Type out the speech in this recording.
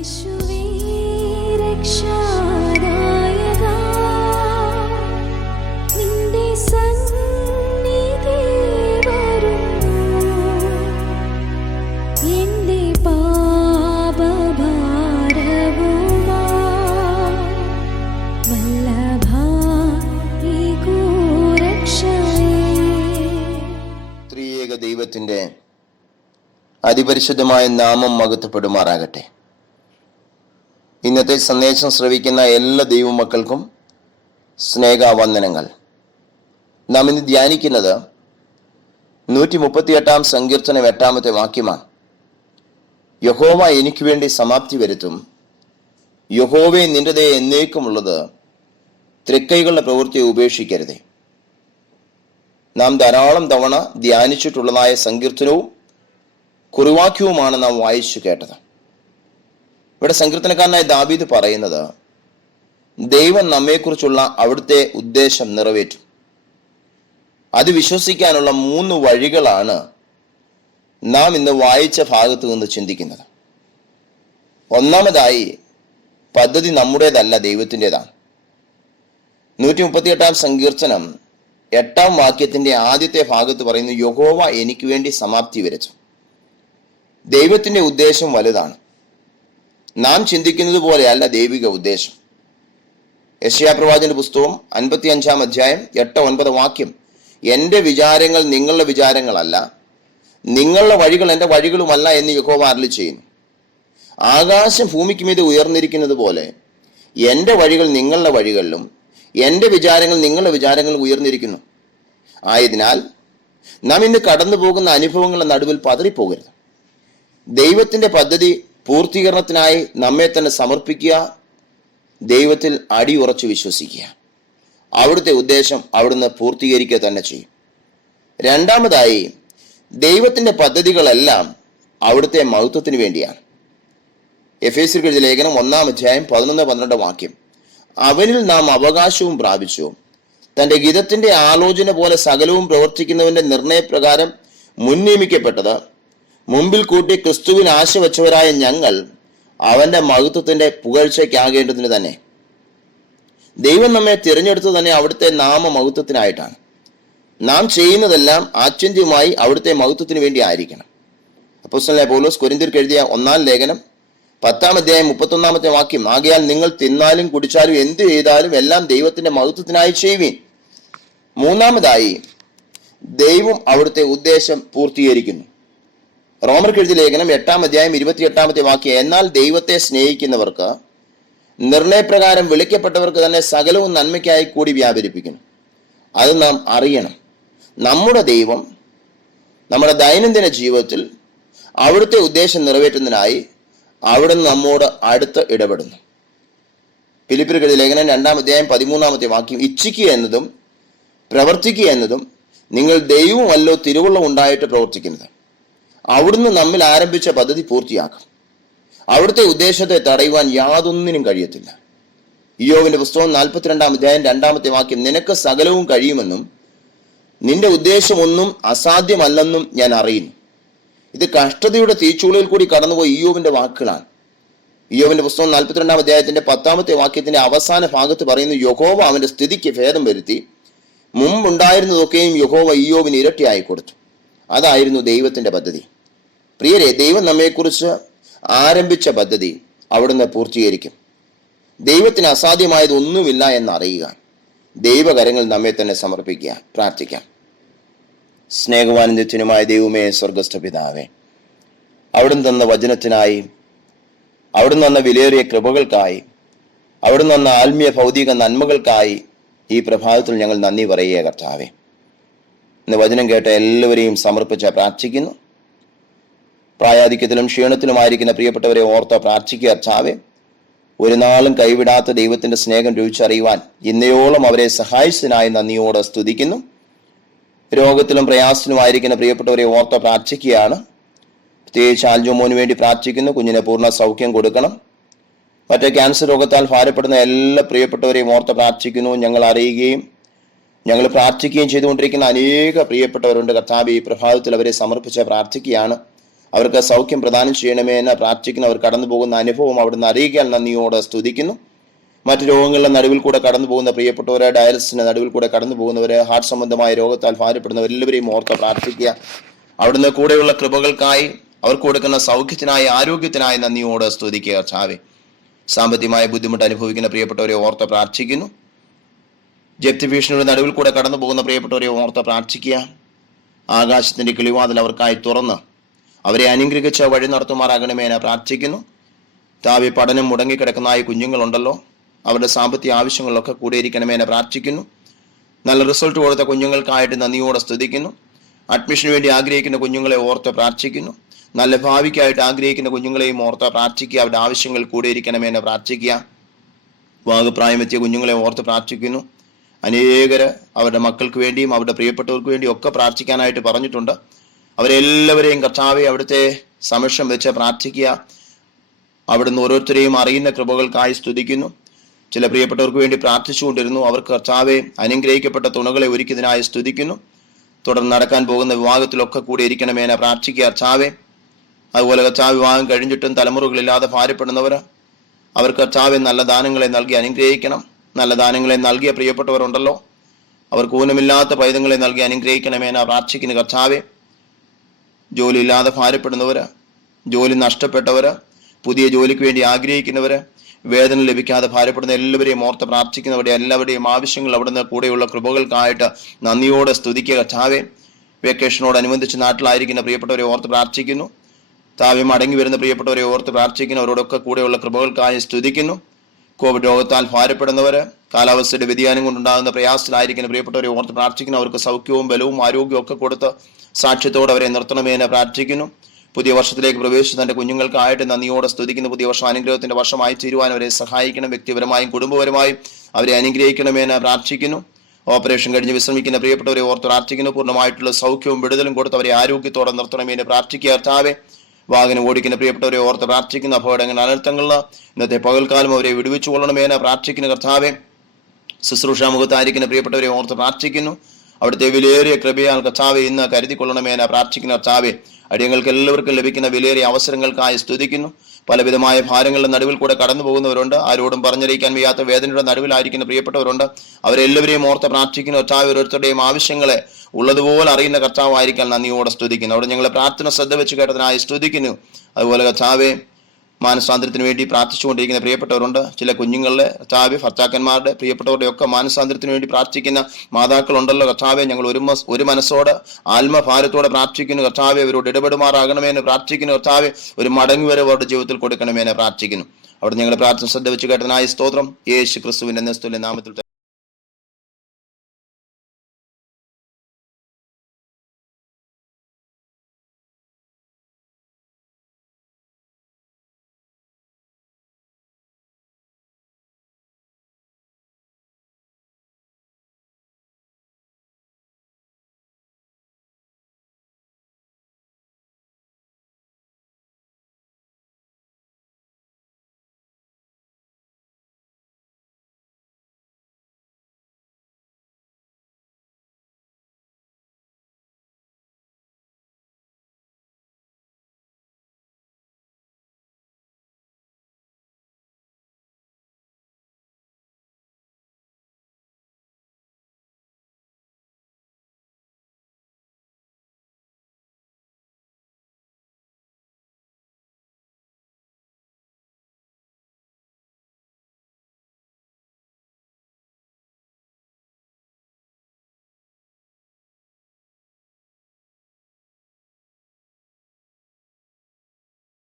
ദൈവത്തിൻ്റെ അതിപരിശുദ്ധമായ നാമം മഹത്വപ്പെടുമാറാകട്ടെ. ഇന്നത്തെ സന്ദേശം ശ്രവിക്കുന്ന എല്ലാ ദൈവമക്കൾക്കും സ്നേഹവന്ദനങ്ങൾ. നാം ഇന്ന് ധ്യാനിക്കുന്നത് 138 സങ്കീർത്തനം 8 വാക്യമാണ്. യഹോവ എനിക്ക് വേണ്ടി സമാപ്തി വരുത്തും, യഹോവേ നിന്റെ ദയ എന്നേക്കുമുള്ളത്, തൃക്കൈകളുടെ പ്രവൃത്തിയെ ഉപേക്ഷിക്കരുതേ. നാം ധാരാളം തവണ ധ്യാനിച്ചിട്ടുള്ളതായ സങ്കീർത്തനവും കുറിവാക്യവുമാണ് നാം വായിച്ചു കേട്ടത്. ഇവിടെ സങ്കീർത്തനക്കാരനായ ദാവീദ് പറയുന്നത് ദൈവം നമ്മെക്കുറിച്ചുള്ള അവിടുത്തെ ഉദ്ദേശം നിറവേറ്റും. അത് വിശ്വസിക്കാനുള്ള 3 വഴികളാണ് നാം ഇന്ന് വായിച്ച ഭാഗത്ത് നിന്ന് ചിന്തിക്കുന്നത്. ഒന്നാമതായി, പദ്ധതി നമ്മുടേതല്ല, ദൈവത്തിൻ്റെതാണ്. 138 സങ്കീർത്തനം 8 വാക്യത്തിന്റെ ആദ്യത്തെ ഭാഗത്ത് പറയുന്നു, യഹോവ എനിക്ക് വേണ്ടി സമാപ്തി വരച്ചു. ദൈവത്തിന്റെ ഉദ്ദേശം വലുതാണ്. നാം ചിന്തിക്കുന്നത് പോലെയല്ല ദൈവിക ഉദ്ദേശം. യെശയ്യാ പ്രവാചകന്റെ പുസ്തകം 55 അധ്യായം 8-9 വാക്യം, എൻ്റെ വിചാരങ്ങൾ നിങ്ങളുടെ വിചാരങ്ങളല്ല, നിങ്ങളുടെ വഴികൾ എൻ്റെ വഴികളുമല്ല എന്ന് യഹോവ അരുളി ചെയ്യുന്നു. ആകാശം ഭൂമിക്ക് മീതെ ഉയർന്നിരിക്കുന്നത് പോലെ എൻ്റെ വഴികൾ നിങ്ങളുടെ വഴികളിലും എൻ്റെ വിചാരങ്ങൾ നിങ്ങളുടെ വിചാരങ്ങളും ഉയർന്നിരിക്കുന്നു. ആയതിനാൽ നാം ഇന്ന് കടന്നു പോകുന്ന അനുഭവങ്ങളുടെ നടുവിൽ പതറിപ്പോകരുത്. ദൈവത്തിൻ്റെ പദ്ധതി പൂർത്തീകരണത്തിനായി നമ്മെ തന്നെ സമർപ്പിക്കുക, ദൈവത്തിൽ അടിയുറച്ച് വിശ്വസിക്കുക. അവിടുത്തെ ഉദ്ദേശം അവിടുന്ന് പൂർത്തീകരിക്കുക തന്നെ ചെയ്യും. രണ്ടാമതായി, ദൈവത്തിൻ്റെ പദ്ധതികളെല്ലാം അവിടുത്തെ മഹത്വത്തിന് വേണ്ടിയാണ്. എഫേസ്യർക്ക് എഴുതിയ ലേഖനം 1 അധ്യായം 11-12 വാക്യം, അവനിൽ നാം അവകാശവും പ്രാപിച്ചു, തൻ്റെ ഗിതത്തിന്റെ ആലോചന പോലെ സകലവും പ്രവർത്തിക്കുന്നവന്റെ നിർണയപ്രകാരം മുൻനിയമിക്കപ്പെട്ടത് മുമ്പിൽ കൂട്ടി ക്രിസ്തുവിന് ആശ വെച്ചവരായ ഞങ്ങൾ അവന്റെ മഹത്വത്തിന്റെ പുകഴ്ചയ്ക്കാകേണ്ടതിന് തന്നെ. ദൈവം നമ്മെ തിരഞ്ഞെടുത്തത് തന്നെ അവിടുത്തെ നാമ മഹത്വത്തിനായിട്ടാണ്. നാം ചെയ്യുന്നതെല്ലാം ആത്യന്തികമായി അവിടുത്തെ മഹത്വത്തിന് വേണ്ടി ആയിരിക്കണം. അപ്പോസ്തലനായ പൗലോസ് കൊരിന്ത്യർക്ക് എഴുതിയ 1 ലേഖനം 10 അധ്യായം 31 വാക്യം, ആകയാൽ നിങ്ങൾ തിന്നാലും കുടിച്ചാലും എന്തു ചെയ്താലും എല്ലാം ദൈവത്തിന്റെ മഹത്വത്തിനായി ചെയ്യുവീൻ. മൂന്നാമതായി, ദൈവം അവിടുത്തെ ഉദ്ദേശം പൂർത്തീകരിക്കുന്നു. റോമർക്ക് എഴുതിയ ലേഖനം 8 അധ്യായം 28 വാക്യം, എന്നാൽ ദൈവത്തെ സ്നേഹിക്കുന്നവർക്ക് നിർണയപ്രകാരം വിളിക്കപ്പെട്ടവർക്ക് തന്നെ സകലവും നന്മയ്ക്കായി കൂടി വ്യാപരിപ്പിക്കുന്നു. അത് നാം അറിയണം. നമ്മുടെ ദൈവം നമ്മുടെ ദൈനംദിന ജീവിതത്തിൽ അവിടുത്തെ ഉദ്ദേശം നിറവേറ്റുന്നതിനായി അവിടുന്ന് നമ്മോട് അടുത്ത് ഇടപെടുന്നു. ഫിലിപ്പിയർക്ക് എഴുതിയ ലേഖനം 2 അധ്യായം 13 വാക്യം, ഇച്ഛിക്കുക എന്നതും പ്രവർത്തിക്കുക എന്നതും നിങ്ങൾ ദൈവമല്ലോ തിരുവുള്ളം ഉണ്ടായിട്ട് പ്രവർത്തിക്കുന്നത്. അവിടുന്ന് നമ്മിൽ ആരംഭിച്ച പദ്ധതി പൂർത്തിയാക്കും. അവിടുത്തെ ഉദ്ദേശത്തെ തടയുവാൻ യാതൊന്നിനും കഴിയത്തില്ല. ഇയ്യോബിന്റെ പുസ്തകം 42 അധ്യായം 2 വാക്യം, നിനക്ക് സകലവും കഴിയുമെന്നും നിന്റെ ഉദ്ദേശമൊന്നും അസാധ്യമല്ലെന്നും ഞാൻ അറിയുന്നു. ഇത് കഷ്ടതയുടെ തീച്ചൂളയിൽ കൂടി കടന്നുപോയി ഇയ്യോബിന്റെ വാക്കുകളാണ്. ഇയ്യോബിന്റെ പുസ്തകം 42 അധ്യായത്തിന്റെ 10 വാക്യത്തിന്റെ അവസാന ഭാഗത്ത് പറയുന്നു, യഹോവ അവന്റെ സ്ഥിതിക്ക് ഭേദം വരുത്തി, മുമ്പുണ്ടായിരുന്നതൊക്കെയും യഹോവ ഇയ്യോബിന് ഇരട്ടിയായി കൊടുത്തു. അതായിരുന്നു ദൈവത്തിന്റെ പദ്ധതി. പ്രിയരെ, ദൈവം നമ്മെക്കുറിച്ച് ആരംഭിച്ച പദ്ധതി അവിടുന്ന് പൂർത്തീകരിക്കും. ദൈവത്തിന് അസാധ്യമായത് ഒന്നുമില്ല എന്നറിയുക. ദൈവകരങ്ങൾ നമ്മെ തന്നെ സമർപ്പിക്കുക. പ്രാർത്ഥിക്കാം. സ്നേഹവാനന്ദത്തിനുമായ ദൈവമേ, സ്വർഗസ്ഥ പിതാവേ, അവിടുന്ന് തന്ന വചനത്തിനായി, അവിടുന്ന് തന്ന വിലയേറിയ കൃപകൾക്കായി, അവിടുന്ന് തന്ന ആത്മീയ ഭൗതിക നന്മകൾക്കായി ഈ പ്രഭാതത്തിൽ ഞങ്ങൾ നന്ദി പറയുക കർത്താവേ. ഇന്ന് വചനം കേട്ട എല്ലാവരെയും സമർപ്പിച്ച് പ്രാർത്ഥിക്കുന്നു. പ്രായാധിക്യത്തിലും ക്ഷീണത്തിലുമായിരിക്കുന്ന പ്രിയപ്പെട്ടവരെ ഓർത്ത് പ്രാർത്ഥിക്കുക കർത്താവേ. ഒരു നാളും കൈവിടാത്ത ദൈവത്തിന്റെ സ്നേഹം രുചിച്ചറിയുവാൻ ഇന്നയോളം അവരെ സഹായിച്ചതിനായി നന്ദിയോടെ സ്തുതിക്കുന്നു. രോഗത്തിലും പ്രയാസത്തിലുമായിരിക്കുന്ന പ്രിയപ്പെട്ടവരെ ഓർത്ത് പ്രാർത്ഥിക്കുകയാണ്. പ്രത്യേകിച്ച് ആൽജോമോന് വേണ്ടി പ്രാർത്ഥിക്കുന്നു. കുഞ്ഞിനെ പൂർണ്ണ സൗഖ്യം കൊടുക്കണം. മറ്റേ ക്യാൻസർ രോഗത്താൽ ഭാരപ്പെടുന്ന എല്ലാ പ്രിയപ്പെട്ടവരെയും ഓർത്ത് പ്രാർത്ഥിക്കുന്നു. ഞങ്ങൾ അറിയുകയും ഞങ്ങൾ പ്രാർത്ഥിക്കുകയും ചെയ്തുകൊണ്ടിരിക്കുന്ന അനേക പ്രിയപ്പെട്ടവരുണ്ട് കർത്താവേ. ഈ പ്രഭാതത്തിൽ അവരെ സമർപ്പിച്ച് പ്രാർത്ഥിക്കുകയാണ്. അവർക്ക് സൗഖ്യം പ്രദാനം ചെയ്യണമേ എന്ന് പ്രാർത്ഥിക്കുന്നു. അവർ കടന്നു പോകുന്ന അനുഭവം അവിടുന്ന് അറിയിക്കാൻ നന്ദിയോടെ സ്തുതിക്കുന്നു. മറ്റു രോഗങ്ങളുടെ നടുവിൽ കൂടെ കടന്നു പോകുന്ന പ്രിയപ്പെട്ടവരെ, ഡയാലിസിന്റെ നടുവിൽ കൂടെ കടന്നു പോകുന്നവരെ, ഹാർട്ട് സംബന്ധമായ രോഗത്താൽ ഭാരപ്പെടുന്നവർ എല്ലാവരെയും ഓർത്ത് പ്രാർത്ഥിക്കുക. അവിടുന്ന് കൂടെയുള്ള കൃപകൾക്കായി, അവർക്ക് കൊടുക്കുന്ന സൗഖ്യത്തിനായി, ആരോഗ്യത്തിനായി നന്ദിയോടെ സ്തുതിക്കുക കർത്താവേ. സാമ്പത്തികമായ ബുദ്ധിമുട്ട് അനുഭവിക്കുന്ന പ്രിയപ്പെട്ടവരെ ഓർത്ത് പ്രാർത്ഥിക്കുന്നു. ജപ്തി ഭീഷണിയുടെ നടുവിൽ കൂടെ കടന്നു പോകുന്ന പ്രിയപ്പെട്ടവരെ ഓർത്ത് പ്രാർത്ഥിക്കുക. ആകാശത്തിന്റെ കിളിവാതിൽ അവർക്കായി തുറന്ന് അവരെ അനുഗ്രഹിച്ച് വഴി നടത്തുമാറാകണമേന പ്രാർത്ഥിക്കുന്നു. താവി പഠനം മുടങ്ങിക്കിടക്കുന്നതായി കുഞ്ഞുങ്ങളുണ്ടല്ലോ, അവരുടെ സാമ്പത്തിക ആവശ്യങ്ങളിലൊക്കെ കൂടിയിരിക്കണമേന പ്രാർത്ഥിക്കുന്നു. നല്ല റിസൾട്ട് കൊടുത്ത കുഞ്ഞുങ്ങൾക്കായിട്ട് നന്ദിയോടെ സ്തുതിക്കുന്നു. അഡ്മിഷന് വേണ്ടി ആഗ്രഹിക്കുന്ന കുഞ്ഞുങ്ങളെ ഓർത്ത് പ്രാർത്ഥിക്കുന്നു. നല്ല ഭാവിക്കായിട്ട് ആഗ്രഹിക്കുന്ന കുഞ്ഞുങ്ങളെയും ഓർത്ത് പ്രാർത്ഥിക്കുക. അവരുടെ ആവശ്യങ്ങൾ കൂടിയിരിക്കണമെന്ന് പ്രാർത്ഥിക്കുക. വാഗപ്രായമെത്തിയ കുഞ്ഞുങ്ങളെ ഓർത്ത് പ്രാർത്ഥിക്കുന്നു. അനേകര് അവരുടെ മക്കൾക്ക് വേണ്ടിയും അവരുടെ പ്രിയപ്പെട്ടവർക്ക് വേണ്ടിയും ഒക്കെ പ്രാർത്ഥിക്കാനായിട്ട് പറഞ്ഞിട്ടുണ്ട്. അവരെല്ലാവരെയും കർത്താവെ അവിടുത്തെ സമക്ഷം വെച്ച് പ്രാർത്ഥിക്കുക. അവിടുന്ന് ഓരോരുത്തരെയും അറിയുന്ന കൃപകൾക്കായി സ്തുതിക്കുന്നു. ചില പ്രിയപ്പെട്ടവർക്ക് വേണ്ടി പ്രാർത്ഥിച്ചുകൊണ്ടിരുന്നു. അവർക്ക് കർത്താവെ അനുഗ്രഹിക്കപ്പെട്ട തുണകളെ ഒരുക്കിയതിനായി സ്തുതിക്കുന്നു. തുടർന്ന് നടക്കാൻ പോകുന്ന വിവാഹത്തിലൊക്കെ കൂടി ഇരിക്കണമെന്ന് പ്രാർത്ഥിക്കുക കർത്താവെ. അതുപോലെ കർത്താവ് വിവാഹം കഴിഞ്ഞിട്ടും തലമുറകളില്ലാതെ ഭാരപ്പെടുന്നവർ, അവർ കർത്താവെ നല്ല ദാനങ്ങളെ നൽകി അനുഗ്രഹിക്കണം. നല്ല ദാനങ്ങളെ നൽകിയ പ്രിയപ്പെട്ടവരുണ്ടല്ലോ, അവർക്ക് ഊനമില്ലാത്ത പൈതങ്ങളെ നൽകി അനുഗ്രഹിക്കണമെന്ന് പ്രാർത്ഥിക്കുന്ന കർത്താവെ. ജോലിയില്ലാതെ ഭാരപ്പെടുന്നവര്, ജോലി നഷ്ടപ്പെട്ടവര്, പുതിയ ജോലിക്ക് വേണ്ടി ആഗ്രഹിക്കുന്നവര്, വേതനം ലഭിക്കാതെ ഭാരപ്പെടുന്ന എല്ലാവരെയും ഓർത്ത് പ്രാർത്ഥിക്കുന്നവരുടെ എല്ലാവരുടെയും ആവശ്യങ്ങൾ അവിടുന്ന് കൂടെയുള്ള കൃപകൾക്കായിട്ട് നന്ദിയോടെ സ്തുതിക്കുക കർത്താവെ. വെക്കേഷനോടനുബന്ധിച്ച് നാട്ടിലായിരിക്കുന്ന പ്രിയപ്പെട്ടവരെ ഓർത്ത് പ്രാർത്ഥിക്കുന്നു. താവെ മടങ്ങി വരുന്ന പ്രിയപ്പെട്ടവരെ ഓർത്ത് പ്രാർത്ഥിക്കുന്നു. അവരോടൊക്കെ കൂടെയുള്ള കൃപകൾക്കായി സ്തുതിക്കുന്നു. കോവിഡ് രോഗത്താൽ ഭാരപ്പെടുന്നവര്, കാലാവസ്ഥയുടെ വ്യതിയാനം കൊണ്ടുണ്ടാകുന്ന പ്രയാസത്തിലായിരിക്കുന്ന പ്രിയപ്പെട്ടവരെ ഓർത്ത് പ്രാർത്ഥിക്കുന്നു. അവർക്ക് സൗഖ്യവും ബലവും ആരോഗ്യവും ഒക്കെ കൊടുത്ത് സാക്ഷ്യത്തോടെ അവരെ നിർത്തണമെന്ന് പ്രാർത്ഥിക്കുന്നു. പുതിയ വർഷത്തിലേക്ക് പ്രവേശിച്ച് തന്റെ കുഞ്ഞുങ്ങൾക്കായിട്ട് നന്ദിയോടെ സ്തുതിക്കുന്നു. പുതിയ വർഷം അനുഗ്രഹത്തിന്റെ വർഷമായി തീരുവാൻ അവരെ സഹായിക്കണം. വ്യക്തിപരമായും കുടുംബപരമായും അവരെ അനുഗ്രഹിക്കണമെന്ന് പ്രാർത്ഥിക്കുന്നു. ഓപ്പറേഷൻ കഴിഞ്ഞ് വിശ്രമിക്കുന്ന പ്രിയപ്പെട്ടവരെ ഓർത്ത് പ്രാർത്ഥിക്കുന്നു. പൂർണ്ണമായിട്ടുള്ള സൗഖ്യവും വിടുതലും കൊടുത്ത് അവരെ ആരോഗ്യത്തോടെ നിർത്തണമെന്ന് പ്രാർത്ഥിക്കുക കർത്താവെ. വാഹനം ഓടിക്കുന്ന പ്രിയപ്പെട്ടവരെ ഓർത്ത് പ്രാർത്ഥിക്കുന്നു. അപകടങ്ങൾ അനർത്ഥങ്ങളിൽ ഇന്നത്തെ പകൽക്കാലം അവരെ വിടുവിച്ചു കൊള്ളണമെന്ന് പ്രാർത്ഥിക്കുന്ന കർത്താവെ. ശുശ്രൂഷാമുഖത്തായിരിക്കുന്ന പ്രിയപ്പെട്ടവരെ ഓർത്ത് പ്രാർത്ഥിക്കുന്നു. അവിടുത്തെ വിലയേറിയ കൃപയാൽ കർത്താവെ ഇന്ന് കരുതിക്കൊള്ളണമെന്ന് പ്രാർത്ഥിക്കുന്ന കർത്താവെ. അടിയങ്ങൾക്ക് എല്ലാവർക്കും ലഭിക്കുന്ന വിലയേറിയ അവസരങ്ങൾക്കായി സ്തുതിക്കുന്നു. പലവിധമായ ഭാരങ്ങളുടെ നടുവിൽ കൂടെ കടന്നു പോകുന്നവരുണ്ട്. ആരോടും പറഞ്ഞറിയിക്കാൻ വയ്യാത്ത വേദനയുടെ നടുവിലായിരിക്കുന്ന പ്രിയപ്പെട്ടവരുണ്ട്. അവരെല്ലാവരെയും ഓർത്ത് പ്രാർത്ഥിക്കുന്ന കർത്താവ്. ഓരോരുത്തരുടെയും ആവശ്യങ്ങളെ ഉള്ളതുപോലെ അറിയുന്ന കർത്താവായിരിക്കാൻ നന്ദിയോടെ സ്തുതിക്കുന്നു. അവിടെ ഞങ്ങളെ പ്രാർത്ഥന ശ്രദ്ധ വെച്ച് കേട്ടതിനായി സ്തുതിക്കുന്നു. അതുപോലെ കർത്താവെ, മാനസാന്തരത്തിന് വേണ്ടി പ്രാർത്ഥിച്ചുകൊണ്ടിരിക്കുന്ന പ്രിയപ്പെട്ടവരുണ്ട്. ചില കുഞ്ഞുങ്ങളുടെ കർത്താവെ, ഭർത്താക്കന്മാരുടെ, പ്രിയപ്പെട്ടവരുടെ ഒക്കെ മാനസാന്തരത്തിന് വേണ്ടി പ്രാർത്ഥിക്കുന്ന മാതാക്കളുണ്ടല്ലോ കർത്താവെ. ഞങ്ങൾ ഒരു മനസ്സോടെ ആത്മഭാരത്തോടെ പ്രാർത്ഥിക്കുന്നു കർത്താവെ. അവരോട് ഇടപെടുമാറാകണമെന്ന് പ്രാർത്ഥിക്കുന്നു കർത്താവെ. ഒരു മടങ്ങി വരെ അവരുടെ ജീവിതത്തിൽ കൊടുക്കണമെന്ന് പ്രാർത്ഥിക്കുന്നു. അവിടെ ഞങ്ങളുടെ പ്രാർത്ഥന ശ്രദ്ധ വെച്ച് കേട്ടതിനായി സ്തോത്രം. യേശു ക്രിസ്തുവിന്റെ നാമത്തിൽ